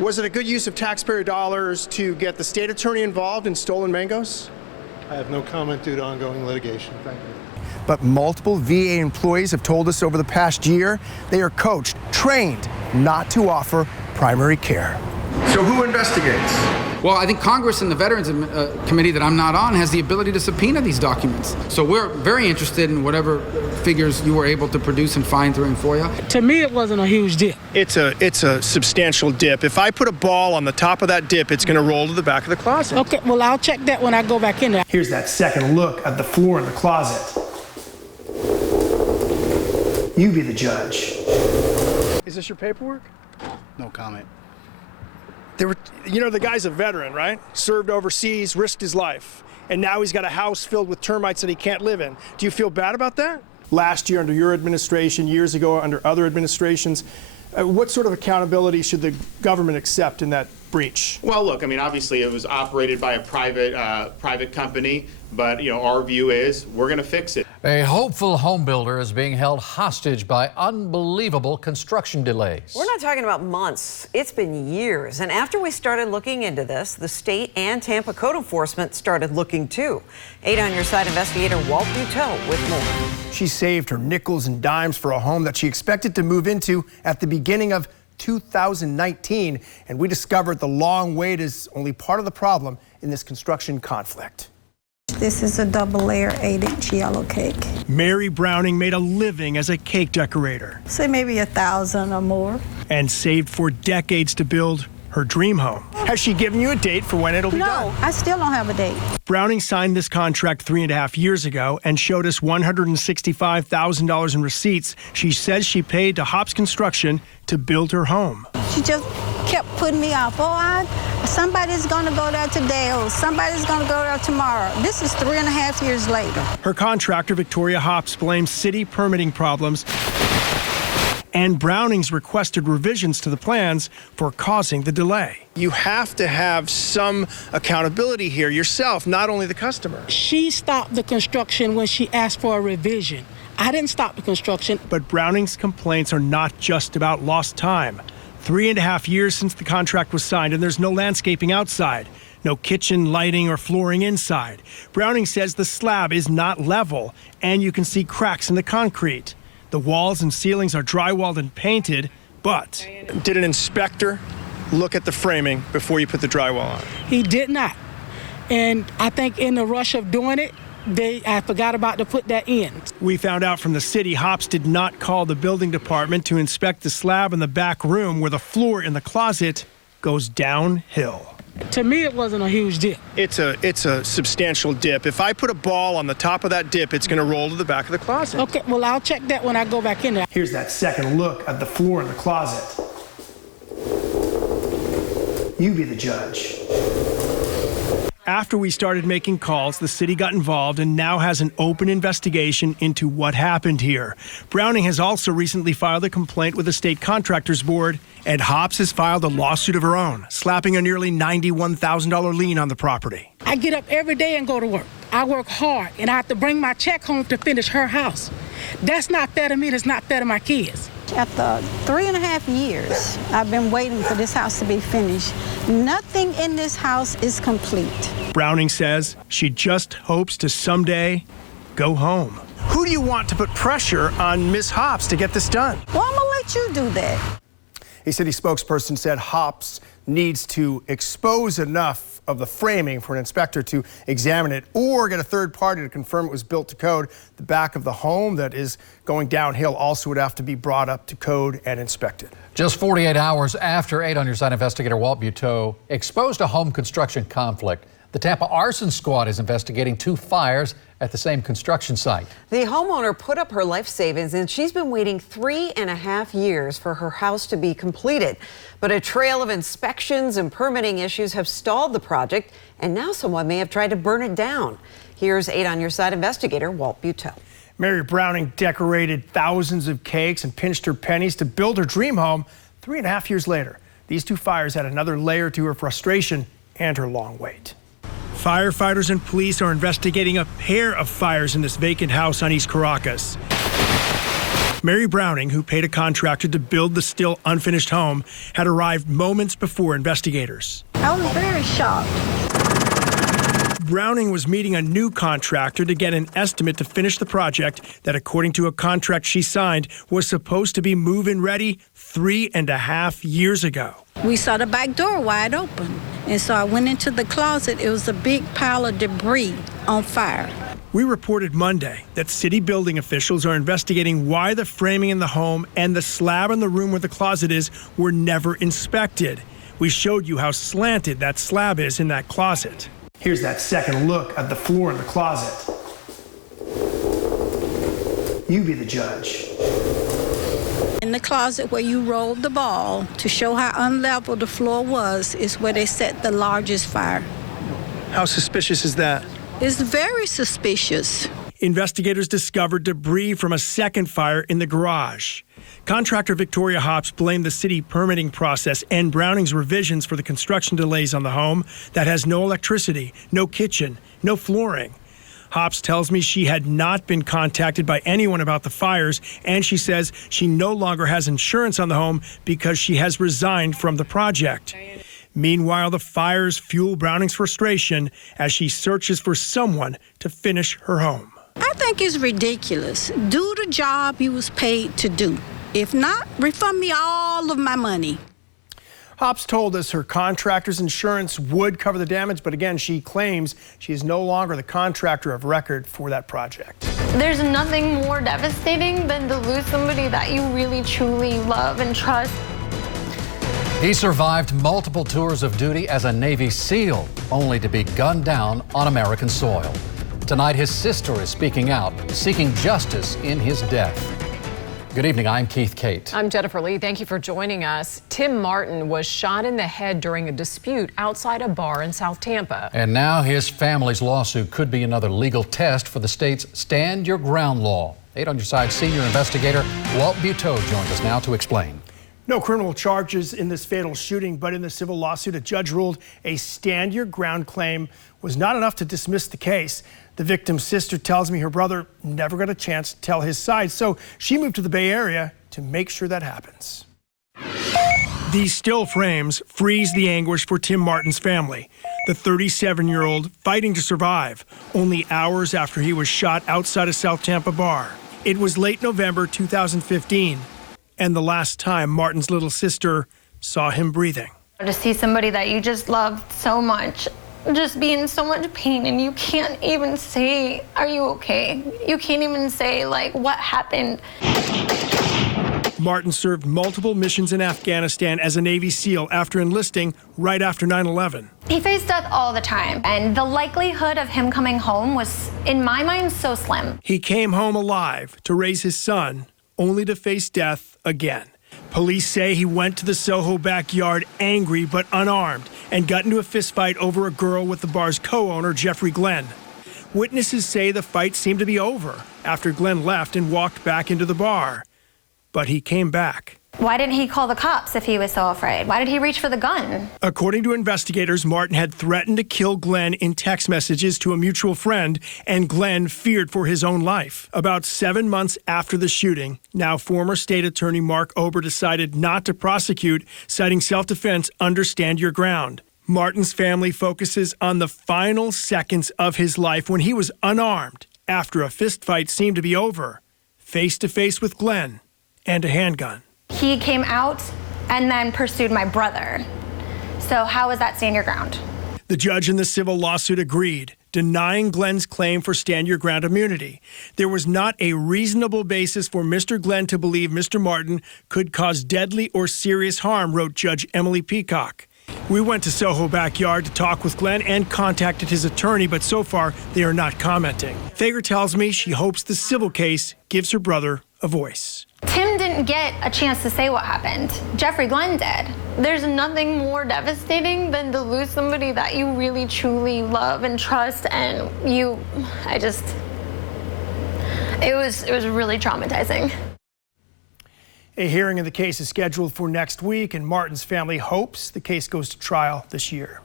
Was it a good use of taxpayer dollars to get the state attorney involved in stolen mangoes? I have no comment due to ongoing litigation. Thank you. But multiple VA employees have told us over the past year they are coached, trained not to offer primary care. So who investigates? Well, I think Congress and the Veterans Committee that I'm not on has the ability to subpoena these documents. So we're very interested in whatever figures you were able to produce and find through FOIA. To me, it wasn't a huge dip. It's a substantial dip. If I put a ball on the top of that dip, it's going to roll to the back of the closet. Okay, well, I'll check that when I go back in there. Here's that second look at the floor in the closet. You be the judge. Is this your paperwork? No comment. The guy's a veteran, right? Served overseas, risked his life. And now he's got a house filled with termites that he can't live in. Do you feel bad about that? Last year under your administration, years ago under other administrations, what sort of accountability should the government accept in that breach? Well, look, I mean, obviously it was operated by a private company, but our view is we're going to fix it. A hopeful home builder is being held hostage by unbelievable construction delays. We're not talking about months. It's been years. And after we started looking into this, the state and Tampa code enforcement started looking too. 8 on Your Side investigator Walt Buteau with more. She saved her nickels and dimes for a home that she expected to move into at the beginning of 2019, and we discovered the long wait is only part of the problem in this construction conflict. This is a double-layer 8-inch yellow cake. Mary Browning made a living as a cake decorator. Say maybe 1,000 or more. And saved for decades to build her dream home. Has she given you a date for when it'll be done? No, I still don't have a date. Browning signed this contract 3.5 years ago and showed us $165,000 in receipts she says she paid to Hops Construction to build her home. She just kept putting me off. Somebody's going to go there today. Somebody's going to go there tomorrow. This is 3.5 years later. Her contractor, Victoria Hops, blames city permitting problems, and Browning's requested revisions to the plans for causing the delay. You have to have some accountability here yourself, not only the customer. She stopped the construction when she asked for a revision. I didn't stop the construction. But Browning's complaints are not just about lost time. 3.5 years since the contract was signed, and there's no landscaping outside, no kitchen, lighting, or flooring inside. Browning says the slab is not level, and you can see cracks in the concrete. The walls and ceilings are drywalled and painted, but did an inspector look at the framing before you put the drywall on? He did not. And I think in the rush of doing it, I forgot about to put that in. We found out from the city Hops did not call the building department to inspect the slab in the back room where the floor in the closet goes downhill. To me, it wasn't a huge dip. It's a substantial dip. If I put a ball on the top of that dip, it's going to roll to the back of the closet. Okay, well, I'll check that when I go back in there. Here's that second look at the floor in the closet. You be the judge. After we started making calls, the city got involved and now has an open investigation into what happened here. Browning has also recently filed a complaint with the state contractors board, and Hops has filed a lawsuit of her own, slapping a nearly $91,000 lien on the property. I get up every day and go to work. I work hard, and I have to bring my check home to finish her house. That's not fair to me. That's not fair to my kids. After 3.5 years, I've been waiting for this house to be finished. Nothing in this house is complete. Browning says she just hopes to someday go home. Who do you want to put pressure on Ms. Hops to get this done? Well, I'm gonna let you do that. A city spokesperson said Hops needs to expose enough of the framing for an inspector to examine it or get a third party to confirm it was built to code. The back of the home that is going downhill also would have to be brought up to code and inspected. Just 48 hours after 8 on Your Side investigator Walt Buteau exposed a home construction conflict, the Tampa Arson Squad is investigating 2 fires at the same construction site. The homeowner put up her life savings, and she's been waiting 3.5 years for her house to be completed. But a trail of inspections and permitting issues have stalled the project, and now someone may have tried to burn it down. Here's 8 on Your Side investigator Walt Buteau. Mary Browning decorated thousands of cakes and pinched her pennies to build her dream home. 3.5 years later, these 2 fires add another layer to her frustration and her long wait. Firefighters and police are investigating a pair of fires in this vacant house on East Caracas. Mary Browning, who paid a contractor to build the still unfinished home, had arrived moments before investigators. I was very shocked. Browning was meeting a new contractor to get an estimate to finish the project that, according to a contract she signed, was supposed to be move-in ready 3.5 years ago. We saw the back door wide open, and so I went into the closet. It was a big pile of debris on fire. We reported Monday that city building officials are investigating why the framing in the home and the slab in the room where the closet is were never inspected. We showed you how slanted that slab is in that closet. Here's that second look at the floor in the closet. You be the judge. In the closet where you rolled the ball to show how unlevel the floor was is where they set the largest fire. How suspicious is that? It's very suspicious. Investigators discovered debris from a second fire in the garage. Contractor Victoria Hops blamed the city permitting process and Browning's revisions for the construction delays on the home that has no electricity, no kitchen, no flooring. Hops tells me she had not been contacted by anyone about the fires, and she says she no longer has insurance on the home because she has resigned from the project. Meanwhile, the fires fuel Browning's frustration as she searches for someone to finish her home. I think it's ridiculous. Do the job you was paid to do. If not, refund me all of my money. Hops told us her contractor's insurance would cover the damage, but again, she claims she is no longer the contractor of record for that project. There's nothing more devastating than to lose somebody that you really truly love and trust. He survived multiple tours of duty as a Navy SEAL, only to be gunned down on American soil. Tonight, his sister is speaking out, seeking justice in his death. Good evening, I'm Keith Kate. I'm Jennifer Lee. Thank you for joining us. Tim Martin was shot in the head during a dispute outside a bar in South Tampa. And now his family's lawsuit could be another legal test for the state's Stand Your Ground law. 8 on Your Side senior investigator Walt Buteau joins us now to explain. No criminal charges in this fatal shooting, but in the civil lawsuit, a judge ruled a stand your ground claim was not enough to dismiss the case. The victim's sister tells me her brother never got a chance to tell his side, so she moved to the Bay Area to make sure that happens. These still frames freeze the anguish for Tim Martin's family. The 37-year-old fighting to survive, only hours after he was shot outside a South Tampa bar. It was late November 2015. And the last time Martin's little sister saw him breathing. To see somebody that you just loved so much, just be in so much pain, and you can't even say, are you okay? You can't even say, like, what happened? Martin served multiple missions in Afghanistan as a Navy SEAL after enlisting right after 9/11. He faced death all the time, and the likelihood of him coming home was, in my mind, so slim. He came home alive to raise his son, only to face death again. Police say he went to the Soho backyard angry but unarmed and got into a fistfight over a girl with the bar's co-owner, Jeffrey Glenn. Witnesses say the fight seemed to be over after Glenn left and walked back into the bar. But he came back. Why didn't he call the cops if he was so afraid? Why did he reach for the gun? According to investigators, Martin had threatened to kill Glenn in text messages to a mutual friend, and Glenn feared for his own life. About 7 months after the shooting, now former state attorney Mark Ober decided not to prosecute, citing self-defense under Stand Your Ground. Martin's family focuses on the final seconds of his life when he was unarmed after a fistfight seemed to be over, face-to-face with Glenn and a handgun. He came out and then pursued my brother. So how is that Stand Your Ground? The judge in the civil lawsuit agreed, denying Glenn's claim for Stand Your Ground immunity. There was not a reasonable basis for Mr. Glenn to believe Mr. Martin could cause deadly or serious harm, wrote Judge Emily Peacock. We went to Soho backyard to talk with Glenn and contacted his attorney, but so far they are not commenting. Fager tells me she hopes the civil case gives her brother a voice. Tim didn't get a chance to say what happened. Jeffrey Glenn did. There's nothing more devastating than to lose somebody that you really truly love and trust, and it was really traumatizing. A hearing in the case is scheduled for next week, and Martin's family hopes the case goes to trial this year.